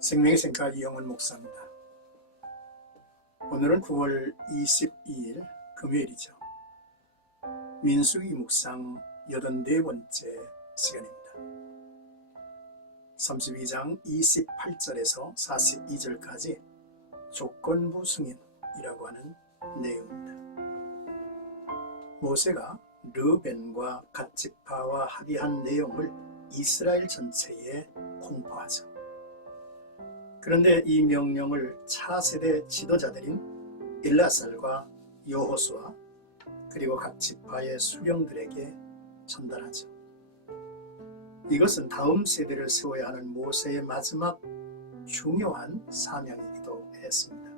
생명의 생각 이영훈 목사입니다. 오늘은 9월 22일 금요일이죠. 민수기 묵상 84번째 시간입니다. 32장 28절에서 42절까지 조건부 승인이라고 하는 내용입니다. 모세가 르벤과 갓지파와 합의한 내용을 이스라엘 전체에 공포하죠. 그런데 이 명령을 차세대 지도자들인 엘라살과 여호수아 그리고 각 지파의 수령들에게 전달하죠. 이것은 다음 세대를 세워야 하는 모세의 마지막 중요한 사명이기도 했습니다.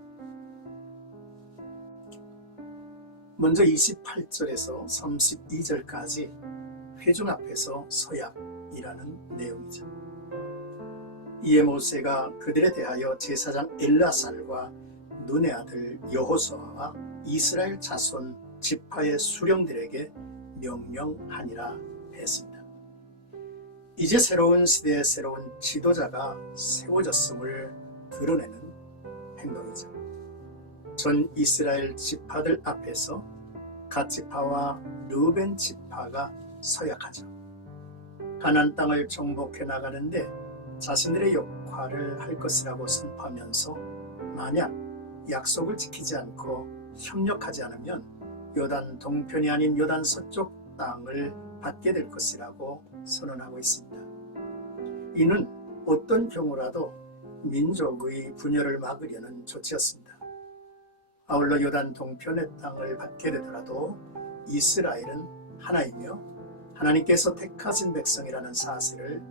먼저 28절에서 32절까지 회중 앞에서 서약이라는 내용이죠. 이에 모세가 그들에 대하여 제사장 엘라살과 눈의 아들 여호수아와 이스라엘 자손 지파의 수령들에게 명령하니라 했습니다. 이제 새로운 시대의 새로운 지도자가 세워졌음을 드러내는 행동이죠. 전 이스라엘 지파들 앞에서 갓 지파와 르벤 지파가 서약하죠. 가나안 땅을 정복해 나가는데 자신들의 역할을 할 것이라고 선포하면서 만약 약속을 지키지 않고 협력하지 않으면 요단 동편이 아닌 요단 서쪽 땅을 받게 될 것이라고 선언하고 있습니다. 이는 어떤 경우라도 민족의 분열을 막으려는 조치였습니다. 아울러 요단 동편의 땅을 받게 되더라도 이스라엘은 하나이며 하나님께서 택하신 백성이라는 사실을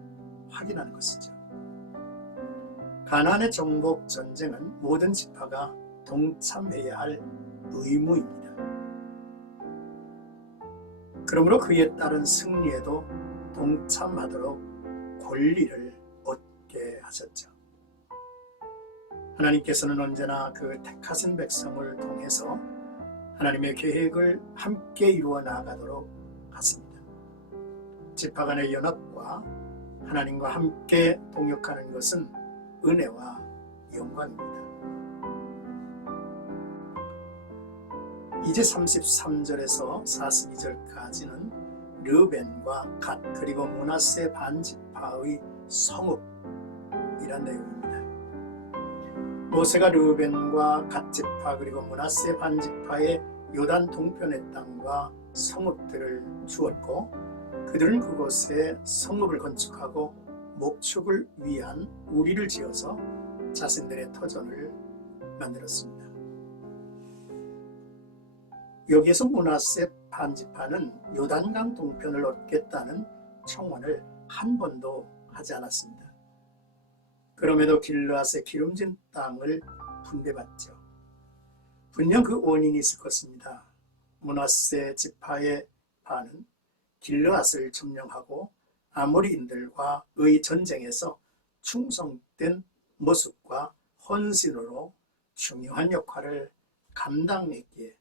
확인하는 것이죠. 가나안의 정복 전쟁은 모든 지파가 동참해야 할 의무입니다. 그러므로 그에 따른 승리에도 동참하도록 권리를 얻게 하셨죠. 하나님께서는 언제나 그 택하신 백성을 통해서 하나님의 계획을 함께 이루어 나가도록 하십니다. 지파 간의 연합과 하나님과 함께 동역하는 것은 은혜와 영광입니다. 이제 33절에서 42절까지는 르벤과 갓 그리고 므낫세 반지파의 성읍이란 내용입니다. 모세가 르벤과 갓 지파 그리고 므낫세 반지파의 요단 동편의 땅과 성읍들을 주었고 그들은 그곳에 성읍을 건축하고 목축을 위한 우리를 지어서 자신들의 터전을 만들었습니다. 여기에서 므낫세 반지파는 요단강 동편을 얻겠다는 청원을 한 번도 하지 않았습니다. 그럼에도 길르앗의 기름진 땅을 분배받죠. 분명 그 원인이 있을 것입니다. 므낫세 지파의 반은 길르앗을 점령하고 아모리인들과의 전쟁에서 충성된 모습과 헌신으로 중요한 역할을 감당했기에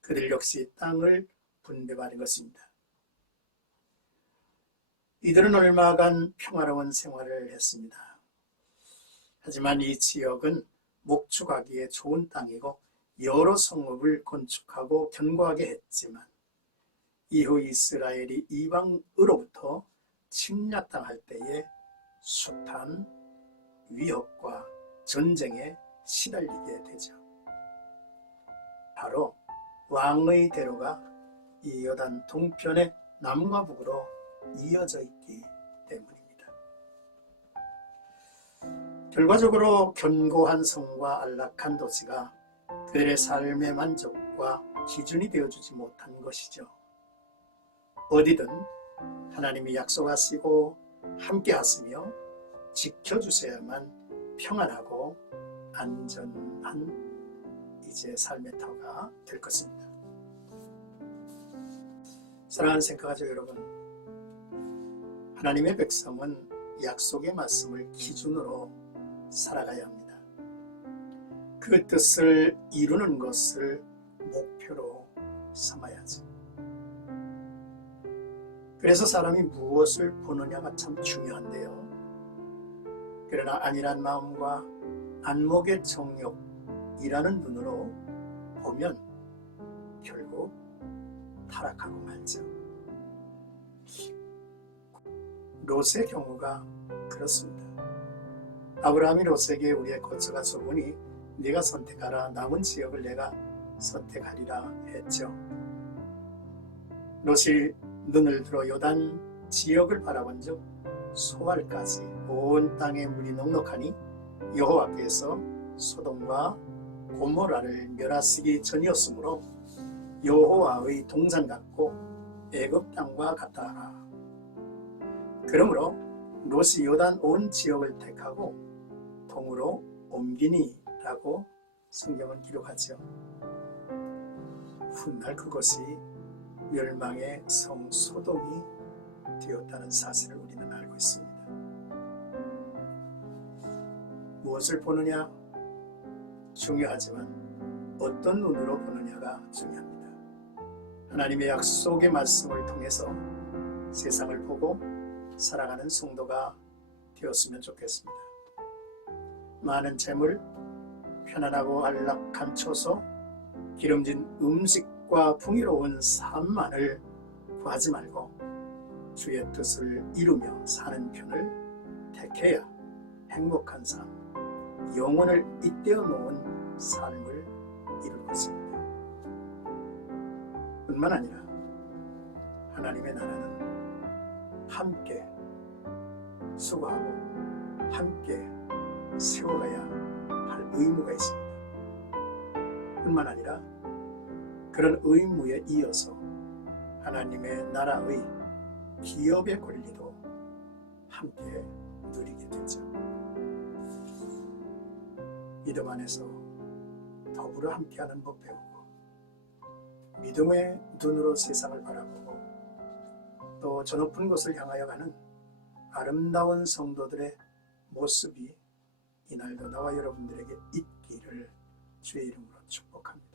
그들 역시 땅을 분배받은 것입니다. 이들은 얼마간 평화로운 생활을 했습니다. 하지만 이 지역은 목축하기에 좋은 땅이고 여러 성읍을 건축하고 견고하게 했지만 이후 이스라엘이 이방으로부터 침략당할 때에 숱한 위협과 전쟁에 시달리게 되죠. 바로 왕의 대로가 이 요단 동편의 남과 북으로 이어져 있기 때문입니다. 결과적으로 견고한 성과 안락한 도시가 그들의 삶의 만족과 기준이 되어주지 못한 것이죠. 어디든 하나님이 약속하시고 함께 하시며 지켜주셔야만 평안하고 안전한 이제 삶의 터가 될 것입니다. 사랑하는 생각하죠 여러분. 하나님의 백성은 약속의 말씀을 기준으로 살아가야 합니다. 그 뜻을 이루는 것을 목표로 삼아야죠. 그래서 사람이 무엇을 보느냐가 참 중요한데요. 그러나 안일한 마음과 안목의 정욕이라는 눈으로 보면 결국 타락하고 말죠. 롯의 경우가 그렇습니다. 아브라함이 롯에게 우리의 거처가 좁으니 네가 선택하라, 남은 지역을 내가 선택하리라 했죠. 롯이 눈을 들어 요단 지역을 바라본 즉 소알까지 온 땅에 물이 넉넉하니 여호와께서 소돔과 고모라를 멸하시기 전이었으므로 여호와의 동산 같고 애굽 땅과 같다 하라. 그러므로 롯이 요단 온 지역을 택하고 동으로 옮기니라고 성경은 기록하죠. 훗날 그것이 멸망의 성 소돔이 되었다는 사실을 우리는 알고 있습니다. 무엇을 보느냐 중요하지만 어떤 눈으로 보느냐가 중요합니다. 하나님의 약속의 말씀을 통해서 세상을 보고 살아가는 성도가 되었으면 좋겠습니다. 많은 재물, 편안하고 안락한 처소, 기름진 음식과 풍요로운 삶만을 구하지 말고 주의 뜻을 이루며 사는 편을 택해야 행복한 삶, 영혼을 잇대어 놓은 삶을 이룰 것입니다. 뿐만 아니라 하나님의 나라는 함께 수고하고 함께 세워가야 할 의무가 있습니다. 뿐만 아니라 그런 의무에 이어서 하나님의 나라의 기업의 권리도 함께 누리게 되죠. 믿음 안에서 더불어 함께하는 법 배우고 믿음의 눈으로 세상을 바라보고 또 저 높은 곳을 향하여 가는 아름다운 성도들의 모습이 이날도 나와 여러분들에게 있기를 주의 이름으로 축복합니다.